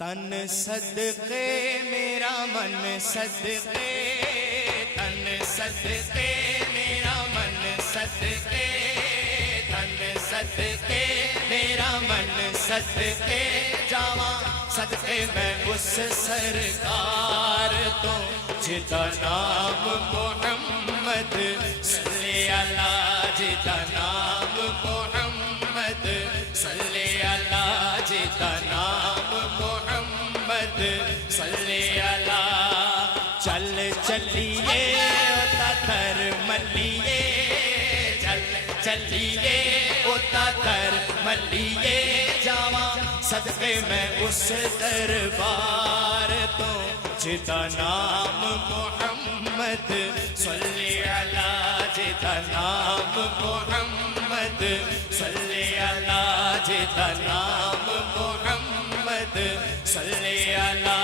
तन सदके मेरा मन सदके, तन सदके मेरा मन सदके, तन सदके मेरा मन सदके जावा सदके मैं उस सरकार तो जिदा नाम मोहम्मद सल्ले अला, जिदा नाम मोहम्मद सल्ले अला, जिदा नाम मोहम्मद सल्ले अला। चल चलिए तर मलिए, चल चलिए तर मलिए जावा सदके मैं उस दरबार तो जिदा नाम मोहम्मद सल्ले अला, जिदा नाम मोहम्मद सल्ले अला, जिदा नाम मोहम्मद सल्ले अला।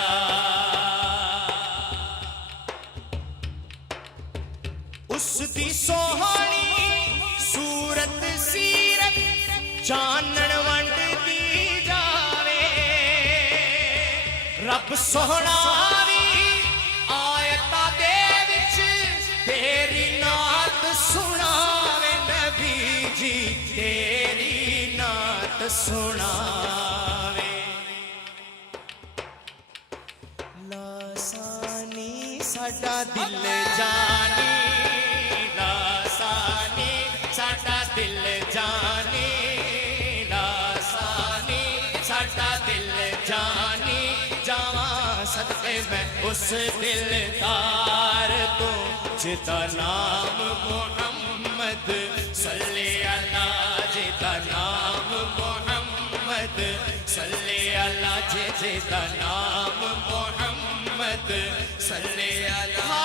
उस दी सोहनी सूरत सीरत जानन वंड दी जावे, रब सोहना भी आयता दे विच तेरी नात सुनावे, नबी जी तेरी नात सुनावे। लासानी साडा दिल जानी, लासानी साडा दिल जानी, लासानी साडा दिल जानी जावा सदके मैं उस दिलदार तो जिदा नाम मोहम्मद सल्ले अला, जिदा नाम मोहम्मद सल्ले अला, जिदा नाम मोहम्मद सल्ले अला।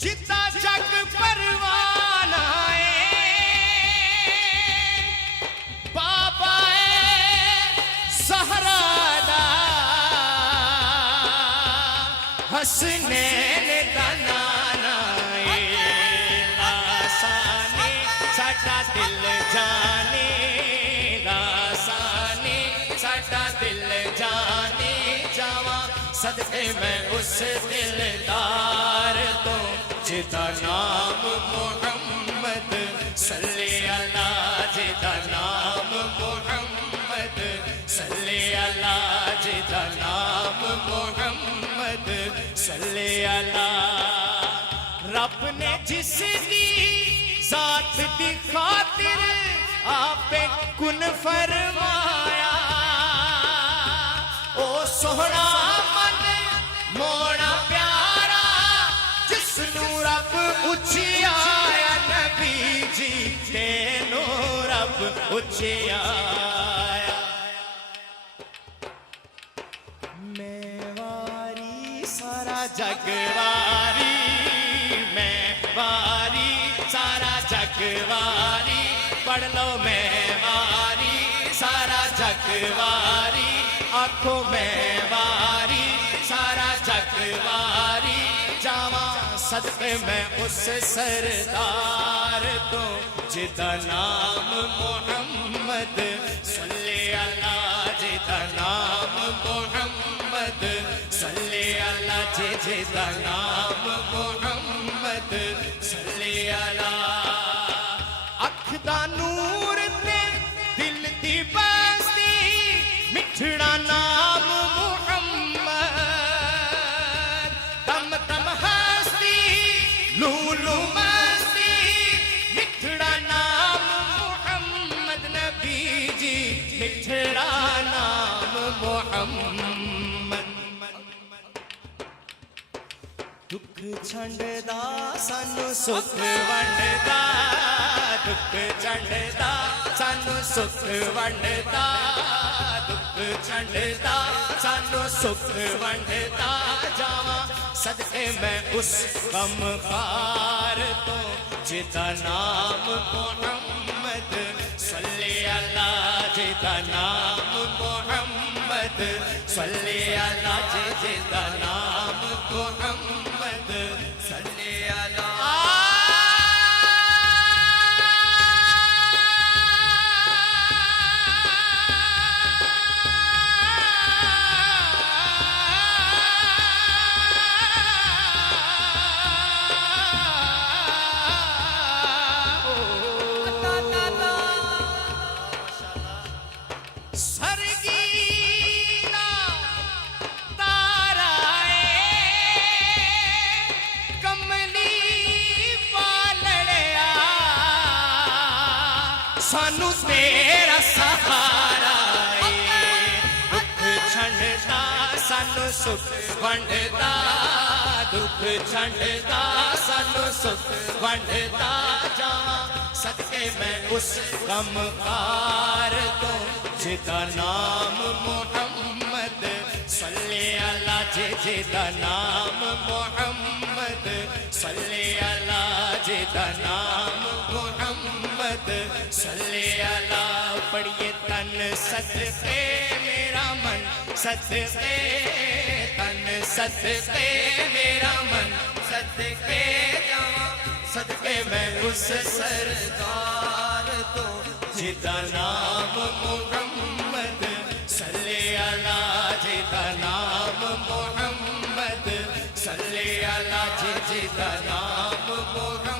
जिदा जग परवाना बाबा सहरा दा, हसनैन दा नाना लासानी साडा दिल जाने, लासानी साडा दिल जाने जावा सदके मैं उस दिलदार तो जिदा नाम मोहम्मद सल्ले अला, जिदा नाम मोहम्मद सल्ले अला, जिदा नाम मोहम्मद सल्ले अला। रब ने जिसकी जात दी खातिर आपे कुन फरमाया, ओ सोहना मन मोड़ा प्यारा जिसनू रब उचियाया, नबी जी तेनू रब उचियाया। मैं वारी सारा जगवारी, मैं वारी सारा जगवारी, पढ़ लो मैं वारी सारा जगवारी, आखो मैं वारी सारा जगवारी जावा सदके मैं उस सरदार तो जिदा नाम मोहम्मद सल्ले अला, जिदा नाम मोहम्मद सल्ले अला, जिदा नाम मोहम्मद सल्ले अला। अख दा नूर ते दिल दी बस्ती मिठड़ा नाम मोहम्मद, दम दम हस्ती लूलू मस्ती मिठड़ा नाम मोहम्मद, नबी जी मिठड़ा नाम मोहम्मद। दुख छंडदा सानू सुख वंडदा, दुख छंडदा सानू सुख वंडदा, दुख छंडदा सानू सुख वंडदा जावा सदके मैं उस गमखार तो जिदा नाम मोहम्मद सल्ले जिदा नाम मोहम्मद सल्ले अला जिदा नाम मोहम्मद सल्ले अला सरगीना ताराए कमली वालड़िया सानू तेरा सहारा दुख छंडदा सानू सुख वंडदा दुख छंडदा सानू सुख वंडदा जावां सदके मैं उस गमकार तो जिदा नाम मोहम्मद सल्ले अला जिदा नाम मोहम्मद सल्ले अला जिदा नाम मोहम्मद सल्ले अला पढ़िए तन सदके मेरा मन सदके तन सदके मेरा मन सदके जावां सदके मैं उस सरदार तो जिदा नाम मोहम्मद सल्ले अला जिदा नाम मोहम्मद सल्ले अला जिदा नाम मोहम्मद